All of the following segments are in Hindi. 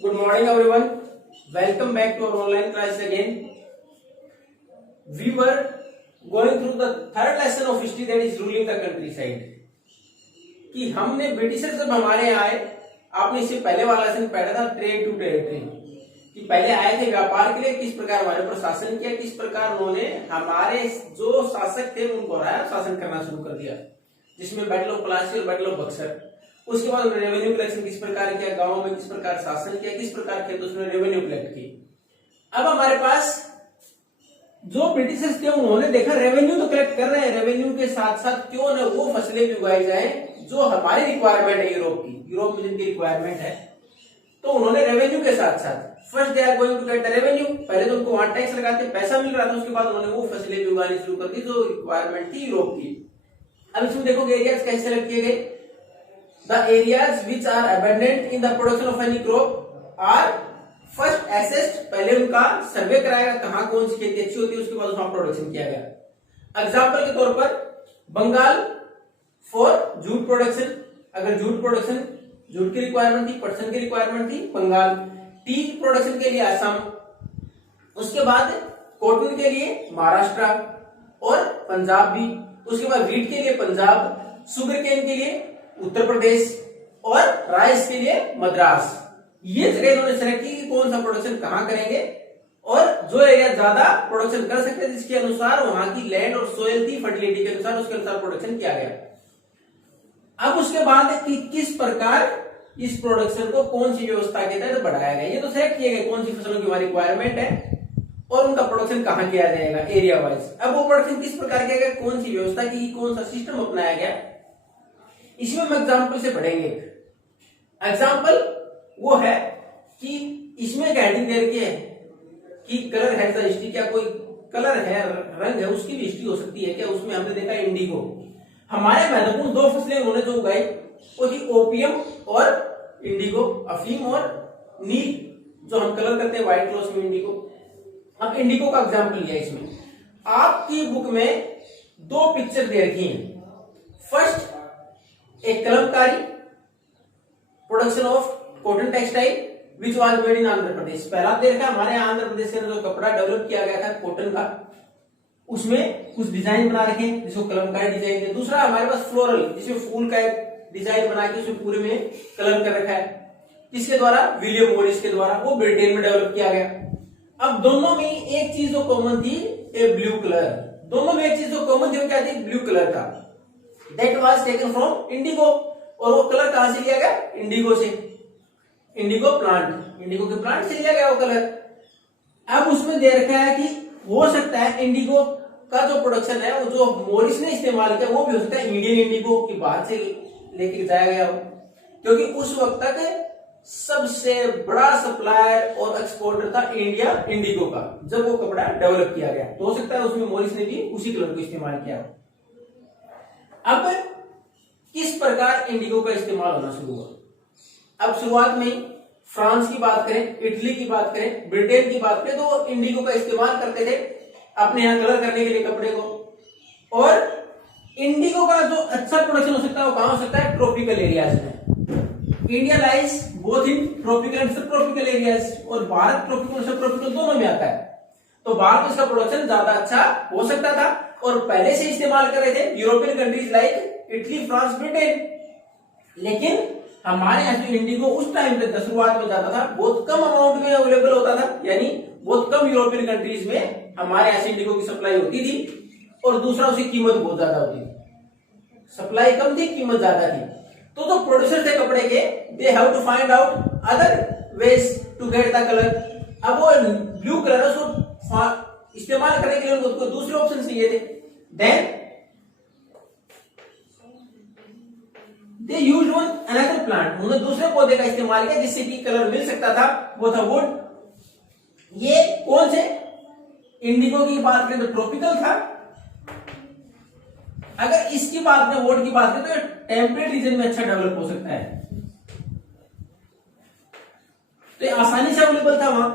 Good morning, everyone. Welcome back to our online class again. We were going through the third lesson of history, that is ruling the countryside. कि हमने ब्रिटिशर्स जब हमारे यहाँ आए, आपने इससे पहले वाला लेसन पढ़ा था ट्रेड टू टेरिटरी, कि पहले आए थे व्यापार के लिए, किस प्रकार हमारे ऊपर शासन किया, किस प्रकार उन्होंने हमारे जो शासक थे उनको हराया, शासन करना शुरू कर दिया, जिसमें बैटल ऑफ प्लासी और बैटल ऑफ बक्सर। उसके बाद रेवेन्यू कलेक्शन किस प्रकार किया, गांवों में किस प्रकार शासन किया, किस प्रकार किया, तो उसमें रेवेन्यू कलेक्ट की। अब हमारे पास जो ब्रिटिशर्स थे उन्होंने देखा रेवेन्यू तो कलेक्ट कर रहे हैं, रेवेन्यू के साथ साथ क्यों न वो फसलें भी उगाई जाए जो हमारी रिक्वायरमेंट है, यूरोप में जिनकी रिक्वायरमेंट है। तो उन्होंने रेवेन्यू के साथ साथ first they are going to get the revenue, पहले तो उनको वहां टैक्स लगाते, पैसा मिल रहा था, उसके बाद उन्होंने वो फसलें भी उगानी शुरू कर दी जो रिक्वायरमेंट थी यूरोप की। अब इसमें देखोगे एरियाज कैसे सेलेक्ट किए गए। The areas which are abundant in the production of any crop are first assessed, पहले उनका सर्वे कराएगा कहाँ कौन सी खेती अच्छी होती है, उसके बाद उसका प्रोडक्शन किया गया। एग्जाम्पल के तौर पर बंगाल फॉर जूट प्रोडक्शन, अगर जूट प्रोडक्शन, जूट की रिक्वायरमेंट थी, पटसन की रिक्वायरमेंट थी, बंगाल। टी प्रोडक्शन के लिए असम, उसके बाद कॉटन के लिए महाराष्ट्र और पंजाब भी, उसके बाद वीट के लिए पंजाब, शुगर केन के लिए उत्तर प्रदेश और राइस के लिए मद्रास। ये जगह इन्होंने सेलेक्ट की कि कौन सा प्रोडक्शन कहां करेंगे, और जो एरिया ज्यादा प्रोडक्शन कर सकते हैं जिसके अनुसार वहां की लैंड और सोयल की फर्टिलिटी के अनुसार उसके अनुसार प्रोडक्शन किया गया। अब उसके बाद कि किस प्रकार इस प्रोडक्शन को कौन सी व्यवस्था के तहत बढ़ाया गया, ये तो सेलेक्ट किए गए कौन सी फसलों की हमारी रिक्वायरमेंट है और उनका प्रोडक्शन कहां किया जाएगा एरिया वाइज। अब वो प्रोडक्शन किस प्रकार किया गया, कौन सी व्यवस्था की, कौन सा सिस्टम अपनाया गया, इसमें हम एग्जाम्पल से पढ़ेंगे। एग्जाम्पल वो है कि इसमें एक हेडिंग दे रखी है कि कलर हैज द हिस्ट्री, क्या कोई कलर है, रंग है, उसकी भी हिस्ट्री हो सकती है क्या। उसमें हमने देखा इंडिगो, हमारे महत्वपूर्ण दो फसलें उन्होंने जो उगाई वो थी ओपियम और इंडिगो, अफीम और नील, जो हम कलर करते हैं व्हाइट क्लॉथ में इंडिगो। अब इंडिगो का एग्जाम्पल लिया इसमें, आपकी बुक में दो पिक्चर दे रखी हैं। फर्स्ट एक Kalamkari, production of cotton textile which was made in Andhra Pradesh. पहला देखा हमारे आंध्र प्रदेश के अंदर जो कपड़ा डेवलप किया गया था कॉटन का, उसमें कुछ डिजाइन बना रखे हैं जिसको कलमकारी डिजाइन है। दूसरा हमारे पास फ्लोरल, जिसमें फूल का एक डिजाइन बना के उसमें पूरे में कलर कर रखा है, किसके द्वारा, विलियम मॉरिस के द्वारा, वो ब्रिटेन में डेवलप किया गया। अब दोनों में एक चीज जो कॉमन थी, ए ब्लू कलर, दोनों में एक चीज जो कॉमन थी वो क्या थी, ब्लू कलर का। That was taken from indigo, और वो कलर कहां से लिया गया, इंडिगो से, इंडिगो प्लांट, इंडिगो के प्लांट से लिया गया वो कलर। अब उसमें दे रखा है कि हो सकता है इंडिगो का जो प्रोडक्शन है वो जो मॉरिस ने इस्तेमाल किया वो भी हो सकता है इंडियन इंडिगो की बात से लेके जाया गया हो, क्योंकि उस वक्त तक सबसे बड़ा सप्लायर और एक्सपोर्टर था इंडिया इंडिगो का जब वो कपड़ा डेवलप किया गया। तो हो सकता है उसमें मॉरिस ने भी उसी कलर को इस्तेमाल किया हो। अब किस प्रकार इंडिगो का इस्तेमाल होना शुरू हुआ। अब शुरुआत में फ्रांस की बात करें, इटली की बात करें, ब्रिटेन की बात करें, तो इंडिगो का इस्तेमाल करते थे अपने यहां कलर करने के लिए कपड़े को। और इंडिगो का जो अच्छा प्रोडक्शन हो सकता है वो कहां हो सकता है, ट्रॉपिकल एरियाज में। India lies both in tropical and सब ट्रॉपिकल एरियाज, और भारत ट्रॉपिकल और सब ट्रॉपिकल दोनों में आता है। तो भारत में इसका प्रोडक्शन ज्यादा अच्छा हो सकता था और पहले से इस्तेमाल कर रहे थे European countries like Italy, France, Britain. लेकिन हमारे यहाँ जो इंडिगो उस टाइम पे शुरुआत में जाता था बहुत कम अमाउंट में अवेलेबल होता था, यानी बहुत कम यूरोपियन कंट्रीज में हमारे यहाँ से इंडिगो की सप्लाई होती थी, और दूसरा उसकी कीमत बहुत ज्यादा होती थी। सप्लाई कम थी, कीमत ज्यादा थी। तो जो प्रोड्यूसर थे कपड़े के, they have to find out other ways to get the colour. अब वो ब्लू कलर उसको इस्तेमाल करने के लिए उनको दूसरे ऑप्शन चाहिए थे। Then they used one another plant, उन्होंने दूसरे पौधे का इस्तेमाल किया जिससे कि कलर मिल सकता था, वो था वुड। ये कौन से, इंडिगो की बात करें तो ट्रॉपिकल था, अगर इसकी बात करें वुड की बात करें तो टेम्परेट रीजन में अच्छा डेवलप हो सकता है, तो ये आसानी से अवेलेबल था वहां।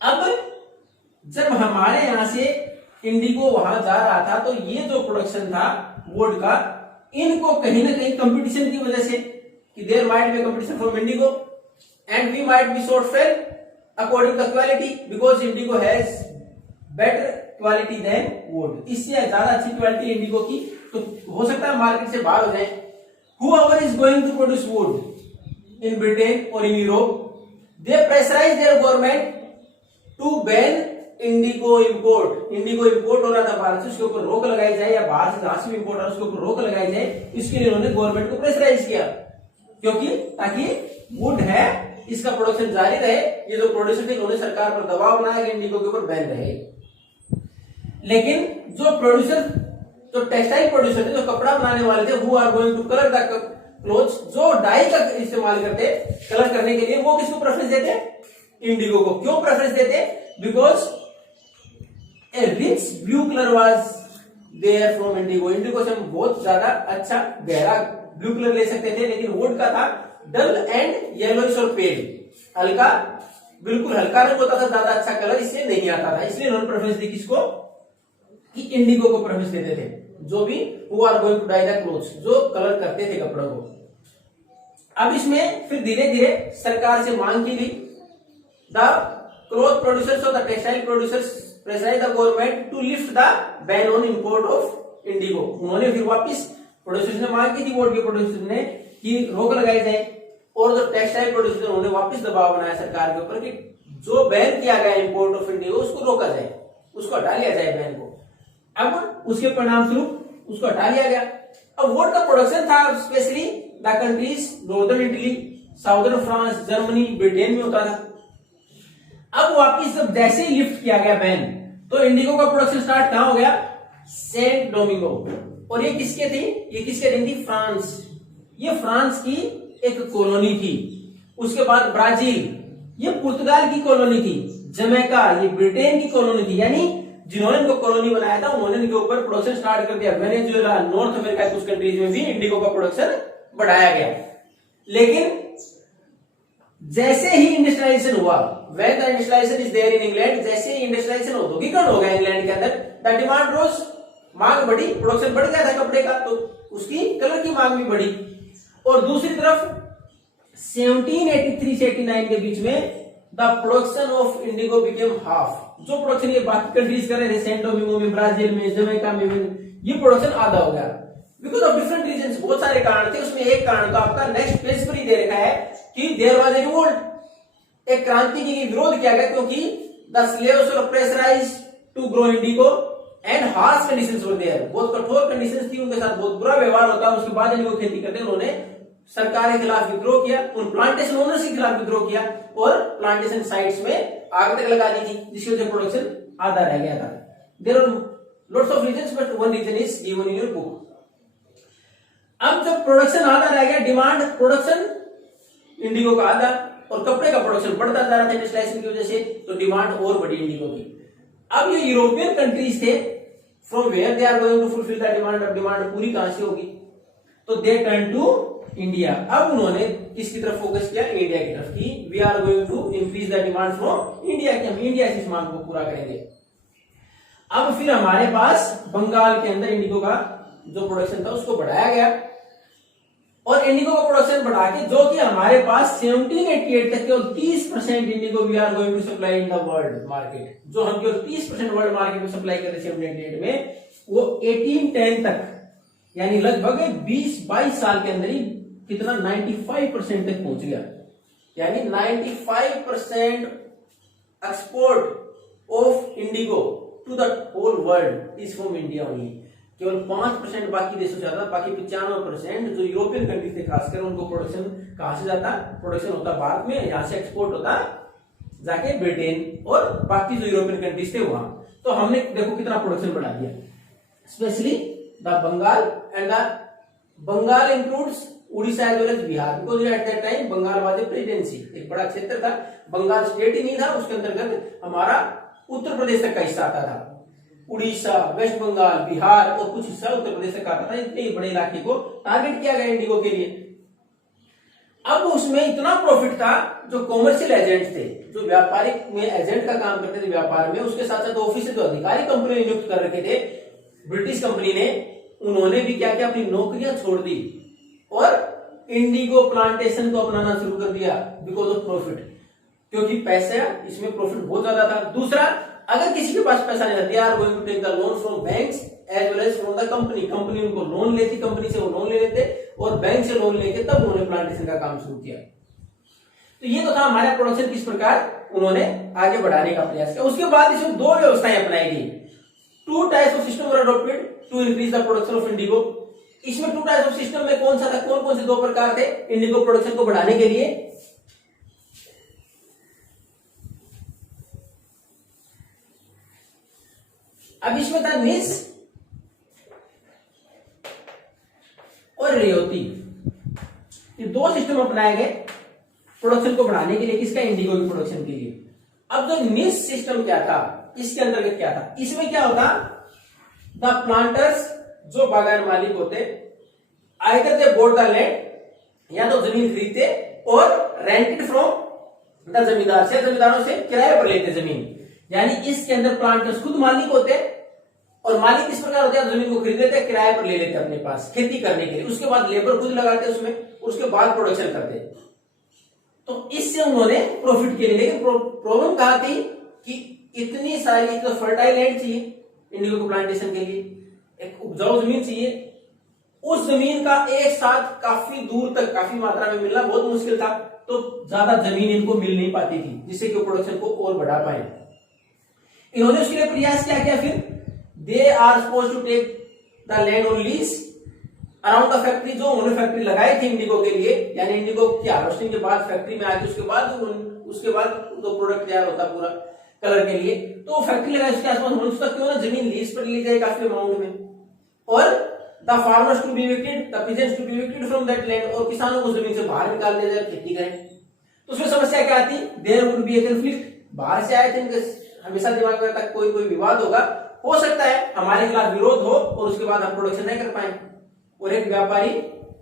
अब जब हमारे यहां से इंडिगो वहां जा रहा था तो ये जो प्रोडक्शन था वुड का, इनको कहीं ना कहीं कंपटीशन की वजह से कि there might be competition from indigo and we might be shortfall according to quality because indigo has better quality than wood. इससे ज्यादा अच्छी क्वालिटी इंडिगो की, तो हो सकता है मार्केट से बाहर हो जाए. Whoever is going to produce wood in Britain or in Europe, they pressurize their government to ban Indigo import. Indigo import हो रहा था भारत से, उसके ऊपर रोक लगाई जाए, या बाहर से जहां से भी इंपोर्ट हो रहा है उसके ऊपर रोक लगाई जाए. इसके लिए उन्होंने गवर्नमेंट को प्रेशराइज किया, क्योंकि ताकि वुड है इसका प्रोडक्शन जारी रहे. ये जो प्रोड्यूसर थे उन्होंने सरकार पर दबाव बनाया कि इंडिगो के ऊपर बैन रहे. लेकिन जो प्रोड्यूसर, जो टेक्सटाइल प्रोड्यूसर थे, जो कपड़ा बनाने वाले थे, who are going to colour the clothes, जो डाई का इस्तेमाल करते कलर करने के लिए, वो किसको प्रेफरेंस देते? इंडिगो को. क्यों प्रेफरेंस देते? Because a rich blue colour was there from indigo. Indigo से हम बहुत ज्यादा अच्छा गहरा ब्लू कलर ले सकते थे, लेकिन वुड का था डल एंड येलोइश और पेल, हल्का, बिल्कुल हल्का रंग होता था, ज्यादा अच्छा कलर इससे नहीं आता था. इसलिए उन्होंने प्रेफरेंस दी किसको? कि इंडिगो को प्रेफरेंस देते थे, जो भी who are going to dye the clothes, जो कलर करते थे कपड़ों को. अब इसमें फिर धीरे धीरे सरकार से मांग की गई. द क्लॉथ प्रोड्यूसर्स और the textile producers pressurise the government to lift the ban on import of indigo. उन्होंने फिर वापस प्रोड्यूसर्स ने मांग की थी, वुड के प्रोड्यूसर्स ने, कि रोक लगाई जाए, और जो टेक्सटाइल प्रोड्यूसर उन्होंने वापस दबाव बनाया सरकार के ऊपर कि जो बैन किया गया इंपोर्ट ऑफ इंडिगो उसको रोका जाए, उसको हटा लिया जाए बैन को. अब उसके परिणाम स्वरूप उसको हटा लिया गया. अब वुड का प्रोडक्शन था specially the countries northern Italy, southern France, Germany, Britain में होता था. अब वापिस जब जैसे ही लिफ्ट किया गया बैन, तो इंडिगो का प्रोडक्शन स्टार्ट कहां हो गया? Saint Domingo. और ये किसके थी? ये किसके दिन थी? फ्रांस. ये फ्रांस की एक कॉलोनी थी. उसके बाद ब्राजील, ये पुर्तगाल की कॉलोनी थी. जमैका, ये ब्रिटेन की कॉलोनी थी. यानी जिन्होंने इनको कॉलोनी बनाया था उन्होंने इनके ऊपर प्रोडक्शन स्टार्ट कर दिया. वेनेजुएला, नॉर्थ अमेरिका कुछ कंट्रीज में भी इंडिगो का प्रोडक्शन बढ़ाया गया. लेकिन जैसे ही इंडस्ट्रियलाइजेशन हुआ, when the industrialisation is there in England, जैसे ही इंडस्ट्रियलाइजेशन औद्योगिकरण हो गया इंग्लैंड के अंदर, द डिमांड रोज, मांग बढ़ी, प्रोडक्शन बढ़ गया था कपड़े का, तो उसकी कलर की मांग भी बढ़ी. और दूसरी तरफ 1783 से 89 के बीच में the production of Indigo became half. जो प्रोडक्शन ये बाकी कंट्रीज कर रहे थे, सेंट डोमिंगो में, ब्राजील में, जमैका में, ये प्रोडक्शन आधा हो गया. बिकॉज ऑफ डिफरेंट रीजंस, बहुत सारे कारण थे. उसमें एक कारण तो आपका नेक्स्ट पेज पर ही दे रखा है कि देयर वाज ए रिवोल्ट, एक क्रांति की विरोध किया गया, क्योंकि the slaves were pressurised to grow indigo and harsh conditions were there. बहुत कठोर कंडीशंस थी, उनके साथ बहुत बुरा व्यवहार होता है. उसके बाद इनको खेती करते उन्होंने सरकार के खिलाफ विद्रोह किया, उन प्लांटेशन ओनर्स के खिलाफ विद्रोह किया, और प्लांटेशन साइट्स में आग तक लगा दी थी, जिसकी वजह से प्रोडक्शन आधा रह गया था. There are lots of reasons, but one reason is given in your book. अब जब प्रोडक्शन आधा रह गया, डिमांड प्रोडक्शन इंडिगो का आधा, और कपड़े का प्रोडक्शन बढ़ता जा रहा था इंडस्ट्रियलाइजेशन की वजह से, तो डिमांड और बढ़ी इंडिगो की. अब ये यूरोपियन कंट्रीज थे, from where they are going to fulfil the demand. अब डिमांड पूरी कहां से होगी? तो दे टर्न टू इंडिया. अब उन्होंने किसकी तरफ फोकस किया? इंडिया की तरफ, की we are going to increase the demand from India, की हम इंडिया से इस मांग को पूरा करेंगे. अब फिर हमारे पास बंगाल के अंदर इंडिगो का जो प्रोडक्शन था उसको बढ़ाया गया, और इंडिगो का प्रोडक्शन बढ़ा के, जो कि हमारे पास 1788 तक केवल 30% indigo we are going to supply in the world market, जो हम केवल 30% वर्ल्ड मार्केट में सप्लाई कर रहे 1788 में, वो 1810 तक, यानी लगभग 20-22 साल के अंदर ही कितना 95% तक पहुंच गया. यानी 95% export of indigo to the whole world is from India only. केवल 5% बाकी देशों से आता. बाकी 95% जो यूरोपियन कंट्रीज थे खासकर, उनको प्रोडक्शन कहां से जाता? प्रोडक्शन होता भारत में, यहां से एक्सपोर्ट होता जाके ब्रिटेन और बाकी जो यूरोपियन कंट्रीज थे वहां. तो हमने देखो कितना प्रोडक्शन बढ़ा दिया, specially the Bengal, and the Bengal includes Orissa as well as Bihar, because at that time Bengal was a presidency, एक बड़ा क्षेत्र था. बंगाल स्टेट ही नहीं था, उसके अंतर्गत हमारा उत्तर प्रदेश तक का हिस्सा आता था. उड़ीसा, वेस्ट बंगाल, बिहार और कुछ हिस्सा उत्तर प्रदेश तक आता था. इतने बड़े इलाके को टारगेट किया गया इंडिगो के लिए. अब उसमें इतना प्रॉफिट था, जो कॉमर्शियल एजेंट थे, जो व्यापारिक में एजेंट का काम करते थे व्यापार में, उसके साथ साथ ऑफिसर जो अधिकारी कंपनी ने नियुक्त कर रखे थे ब्रिटिश कंपनी ने, उन्होंने भी क्या किया? अपनी नौकरियां छोड़ दी और इंडिगो प्लांटेशन को अपनाना शुरू कर दिया बिकॉज ऑफ प्रॉफिट, क्योंकि पैसा इसमें प्रॉफिट बहुत ज्यादा था। दूसरा, अगर किसी के पास पैसा नहीं था, they are going to take the loan from banks as well as from the company. Company उनको लोन लेती, कंपनी से वो लोन ले लेते और बैंक से लोन लेके तब उन्होंने प्लांटेशन का काम शुरू किया। तो ये तो था हमारा प्रोडक्शन किस प्रकार उन्होंने आगे बढ़ाने का प्रयास किया। उसके बाद इसमें दो व्यवस्थाएं अपनाई गई। Two types of system were adopted to increase the production of indigo. इसमें टू टाइप्स ऑफ सिस्टम में कौन सा था, कौन कौन से दो प्रकार थे इंडिगो प्रोडक्शन को बढ़ाने के लिए? अब इसमें था निश और रियोती। ये दो सिस्टम अपनाए गए प्रोडक्शन को बढ़ाने के लिए, किसका? इंडिगो की प्रोडक्शन के लिए। अब जो निश सिस्टम क्या था, इसके अंतर्गत क्या था? इसमें क्या होता, द प्लांटर्स जो बागान मालिक होते, either they both the land, या तो जमीन खरीदते और रेंटेड फ्रॉम द जमींदार से, जमींदारों से किराए पर लेते जमीन। यानी इसके अंदर प्लांटर्स खुद मालिक होते और मालिक किस प्रकार होते हैं, जमीन को खरीद लेते, किराए पर ले लेते अपने पास खेती करने के लिए, उसके बाद लेबर खुद लगाते उसमें, उसके बाद प्रोडक्शन करते। तो इससे उन्होंने प्रॉफिट के लिए, लेकिन प्रॉब्लम कहां थी कि इतनी सारी तो फर्टाइल लैंड चाहिए इंडिगो को प्लांटेशन के लिए, एक उपजाऊ जमीन चाहिए, उस जमीन का एक साथ काफी दूर तक काफी मात्रा में मिलना बहुत मुश्किल था। तो ज्यादा जमीन इनको मिल नहीं पाती थी जिससे कि प्रोडक्शन को और बढ़ा पाए। इन्होंने उसके लिए प्रयास क्या किया फिर? They are suppose to take the land on lease around the factory. जो उन्होंने फैक्ट्री लगाई थी इंडिगो के लिए, यानी इंडिगो की हार्वेस्टिंग के बाद फैक्ट्री में आके उसके बाद तो प्रोडक्ट तैयार होता पूरा कलर के लिए, तो फैक्ट्री लगाई उसके आसपास उन्होंने सोचा क्यों ना जमीन लीज पर ली जाए काफी अमाउंट में, और the farmers to be evicted, the peasants to be evicted from that land, और किसानों को जमीन से बाहर निकाल दिया जाए, खेती करें। तो उसमें समस्या क्या आती? There would be a conflict. बाहर से आए थे, इनके हमेशा दिमाग में आता कोई विवाद होगा, हो सकता है हमारे खिलाफ विरोध हो और उसके बाद हम प्रोडक्शन नहीं कर पाए। और एक व्यापारी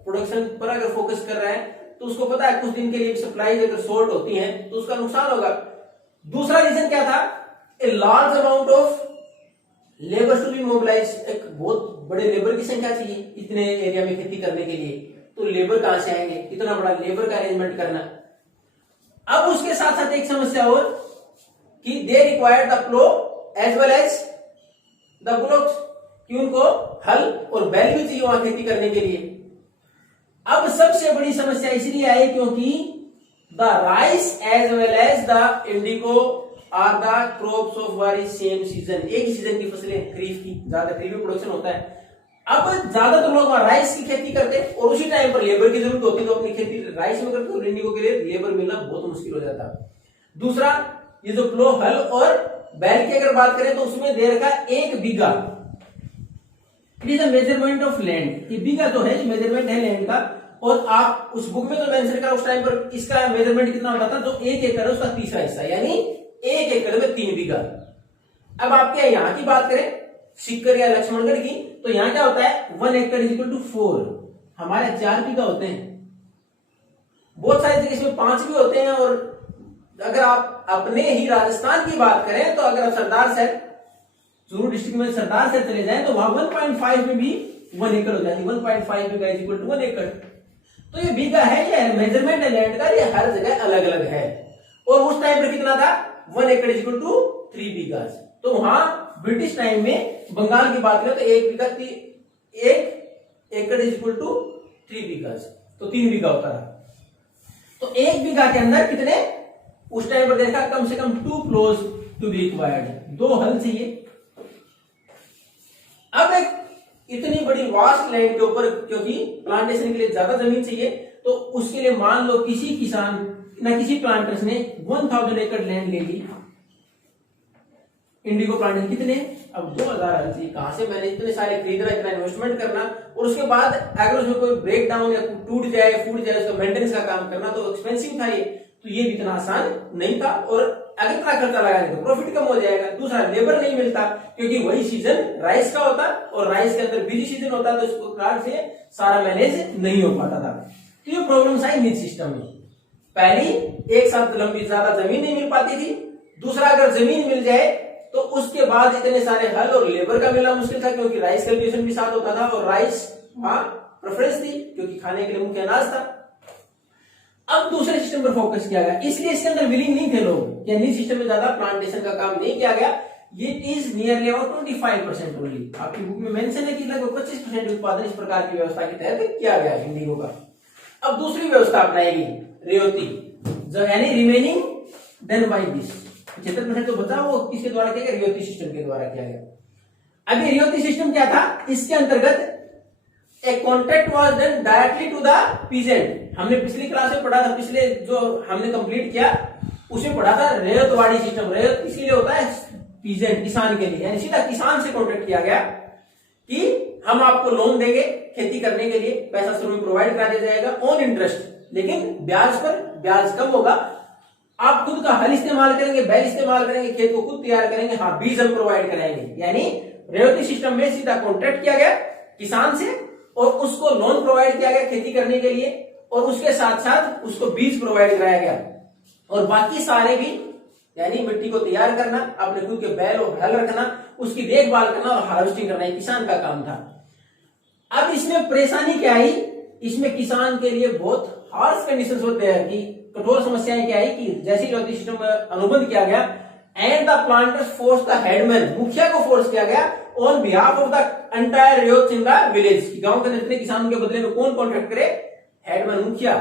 प्रोडक्शन पर अगर फोकस कर रहा है तो उसको पता है कुछ दिन के लिए सप्लाई अगर शॉर्ट होती है तो उसका नुकसान होगा। दूसरा रीजन क्या था? A large amount of labour to be mobilise. एक बहुत बड़े लेबर की संख्या चाहिए इतने एरिया में खेती करने के लिए, तो लेबर कहां से आएंगे? इतना बड़ा लेबर का अरेंजमेंट करना। अब उसके साथ साथ एक समस्या और कि they require the plough as well as the bullocks, कि उनको हल और बैल भी चाहिए वहां खेती करने के लिए। अब सबसे बड़ी समस्या इसलिए आई क्योंकि the rice as well as the indigo are the crops of very same season. एक ही सीजन की फसलें, खरीफ की, ज्यादा खरीफ में प्रोडक्शन होता है। अब ज्यादातर लोग वहां राइस की खेती करते और उसी टाइम पर लेबर की जरूरत होती, तो अपनी खेती राइस में करते और इंडिगो के लिए लेबर मिलना बहुत मुश्किल हो जाता। दूसरा, ये जो प्लो, हल और बैल की अगर बात करें तो उसमें दे रखा 1 bigha. It is a measurement of land. ये बीघा जो है मेजरमेंट है लैंड का, और आप उस बुक में तो मेंशन करा उस टाइम पर इसका मेजरमेंट कितना होता था, जो 1 एकड़ है उसका तीसरा हिस्सा, यानी 1 एकड़ में 3 बीघा। अब आपके यहां की बात करें सीकर या लक्ष्मणगढ़ की, तो यहां क्या होता है 1 एकड़ इज इक्वल टू 4। हमारे 4 बीघा होते हैं, बहुत सारी जगह इसमें 5 भी होते हैं। और अगर आप अपने ही राजस्थान की बात करें तो अगर आप सरदार शहर, चूरू डिस्ट्रिक्ट में सरदार शहर चले जाएं तो वहां 1.5 में भी 1 एकड़ हो जाती है। 1.5 बीघा इज इक्वल टू 1 एकड़। तो ये बीघा है, ये मेजरमेंट है लैंड का, ये हर जगह अलग अलग है। और उस टाइम पर कितना था? 1 एकड़ इज इक्वल टू 3 बीघा। तो वहां ब्रिटिश टाइम में बंगाल की बात करें तो 1 एकड़ इज इक्वल टू 3 बीघा, तो 3 बीघा होता है। तो 1 बीघा के अंदर कितने उस टाइम पर देखा? कम से कम 2 प्लोज टू बी रिक्वायर्ड, 2 हल चाहिए। अब एक इतनी बड़ी वास्ट लैंड के ऊपर, क्योंकि प्लांटेशन के लिए ज्यादा जमीन चाहिए, तो उसके लिए मान लो किसी किसान ना किसी प्लांटर्स ने 1000 एकड़ लैंड ले ली इंडिगो प्लांटेशन। कितने? अब 2000 हल चाहिए। कहां से मैंने इतने सारे खरीदना, इतना इन्वेस्टमेंट करना, और उसके बाद अगर उसमें कोई ब्रेक डाउन या टूट जाए, फूट जाए, उसका मेंटेनेंस का काम करना तो एक्सपेंसिव था ये, तो ये भी इतना आसान नहीं था। और अगर इतना खर्चा लगाने तो प्रॉफिट कम हो जाएगा। दूसरा, लेबर नहीं मिलता क्योंकि वही सीजन राइस का होता और राइस के अंदर बिजी सीजन होता, तो इस प्रकार से सारा मैनेज नहीं हो पाता था। तो ये प्रॉब्लम्स आई निज सिस्टम में। पहली, एक साथ लंबी ज्यादा जमीन नहीं मिल पाती थी। दूसरा, अगर जमीन मिल जाए तो उसके बाद इतने सारे हल और लेबर का मिलना मुश्किल था, क्योंकि राइस कल्टीवेशन भी साथ होता था और राइस वहां प्रेफरेंस थी क्योंकि खाने के लिए मुख्य अनाज था। अब दूसरे सिस्टम पर फोकस किया गया, इसलिए इसके अंदर विलिंग नहीं थे लोग, यानी सिस्टम में ज्यादा प्लांटेशन का काम नहीं किया गया। ये इज नियरली अबाउट 25% ओनली। आपकी बुक में मेंशन है कि लगभग 25% उत्पादन इस प्रकार की व्यवस्था के तहत किया गया इंडिगो का। अब दूसरी व्यवस्था अपनाएगी रेवती, जो यानी रिमेनिंग देन बाय दिस 75% जो बचा वो किसके द्वारा किया गया, रेवती सिस्टम के द्वारा किया गया। अभी रेवती सिस्टम क्या था, इसके अंतर्गत a contract was done directly to the peasant. हमने पिछली क्लास में पढ़ा था, पिछले जो हमने कंप्लीट किया उसमें पढ़ा था रेवतवाड़ी सिस्टम। रेवत इसीलिए होता है पीजेंट, किसान के लिए, यानी सीधा किसान से कॉन्ट्रैक्ट किया गया कि हम आपको लोन देंगे खेती करने के लिए, पैसा शुरू में प्रोवाइड करा दिया जाएगा ऑन इंटरेस्ट, लेकिन ब्याज पर ब्याज कम होगा। आप खुद का हल इस्तेमाल करेंगे, बैल इस्तेमाल करेंगे, खेत को खुद तैयार करेंगे, हाँ बीज हम प्रोवाइड कराएंगे। यानी रेवती सिस्टम में सीधा कॉन्ट्रैक्ट किया गया किसान से और उसको लोन प्रोवाइड किया गया खेती करने के लिए, और उसके साथ साथ उसको बीज प्रोवाइड कराया गया, और बाकी सारे भी यानी मिट्टी को तैयार करना, अपने खुद के बैल और हल रखना, उसकी देखभाल करना और हार्वेस्टिंग करना ये किसान का काम था। अब इसमें परेशानी क्या आई, इसमें किसान के लिए बहुत हार्श कंडीशंस होते हैं कि कठोर समस्याएं क्या आई कि जैसे रेवती सिस्टम में अनुबंध किया गया and the planters force the headman, मुखिया को फोर्स किया गया on behalf of the entire Revata in the village. गांव के जितने किसानों के बदले में कौन कॉन्ट्रैक्ट करे, हेडमैन मुखिया।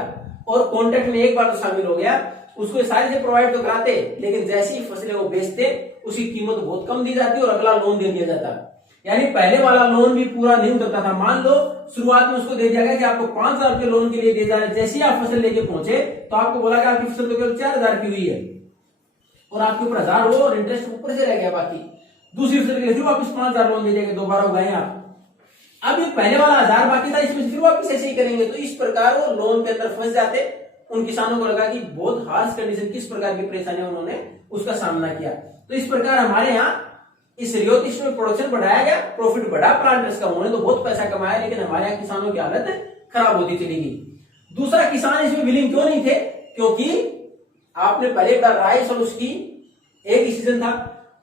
और कॉन्ट्रैक्ट में एक बार तो शामिल हो गया, उसको सारी से प्रोवाइड तो कराते, लेकिन जैसी ही फसलें वो बेचते उसकी कीमत बहुत कम दी जाती और अगला लोन दे दिया जाता। यानी पहले वाला लोन भी पूरा नहीं उतरता था। मान लो शुरुआत में उसको दे दिया गया कि आपको 5,000 के लोन के लिए दे जा रहे, जैसे ही आप फसल लेके पहुंचे तो आपको बोला कि आपकी फसल तो केवल 4,000 की हुई है और आपके ऊपर 1,000 हो और इंटरेस्ट ऊपर से रह गया बाकी। दूसरी फसल के लिए फिर वापस 5,000 लोन दे देंगे, दोबारा उगाए आप। अब ये पहले वाला 1,000 बाकी था, इसमें फिर वापस ऐसे ही करेंगे, तो इस प्रकार वो लोन के अंदर फंस जाते। उन किसानों को लगा कि बहुत हार्श कंडीशन, किस प्रकार की परेशानियां उन्होंने उसका सामना किया। तो इस प्रकार हमारे यहाँ इस रेवती में प्रोडक्शन बढ़ाया गया, प्रॉफिट बढ़ा प्लांटर्स का, उन्होंने तो बहुत पैसा कमाया, लेकिन हमारे यहाँ किसानों की हालत खराब होती चली गई। दूसरा, किसान इसमें विलिंग क्यों नहीं थे, क्योंकि आपने पहले बार राइस और उसकी एक ही सीजन था,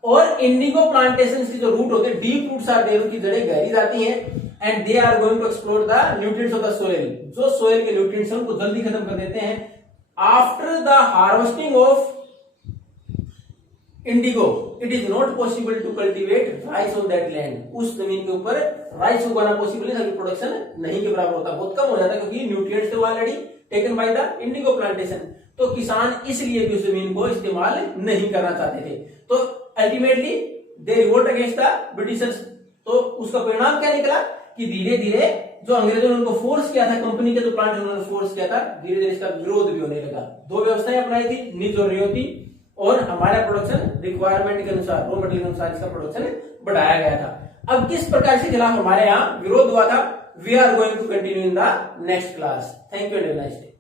और इंडिगो प्लांटेशन की जो रूट होते हैं, डीप रूट्स आर देयर, की जड़ें गहरी जाती हैं, and they are going to explore the nutrients of the soil. जो सोइल के न्यूट्रिएंट्स हैं उनको जल्दी खत्म कर देते हैं। After the harvesting of indigo it is not possible to cultivate rice on that land. उस जमीन के ऊपर राइस उगाना पॉसिबल नहीं था, प्रोडक्शन नहीं के बराबर होता, बहुत कम हो जाता, क्योंकि न्यूट्रिएंट्स थे already taken by the Indigo plantation. तो किसान इसलिए भी उस जमीन को इस्तेमाल नहीं करना चाहते थे। तो ultimately they revolt against the Britishers. तो उसका परिणाम क्या निकला कि धीरे धीरे जो अंग्रेजों ने उनको फोर्स किया था, कंपनी के जो प्लांट उन्होंने फोर्स किया था, धीरे धीरे इसका विरोध भी होने लगा। दो व्यवस्थाएं अपनाई थी, निज और रेवती, और हमारा प्रोडक्शन रिक्वायरमेंट के अनुसार, रॉ मटेरियल के अनुसार इसका प्रोडक्शन बढ़ाया गया था। अब किस प्रकार से खिलाफ हमारे यहाँ विरोध हुआ था, we are going to continue in the next class. Thank you and have a nice day.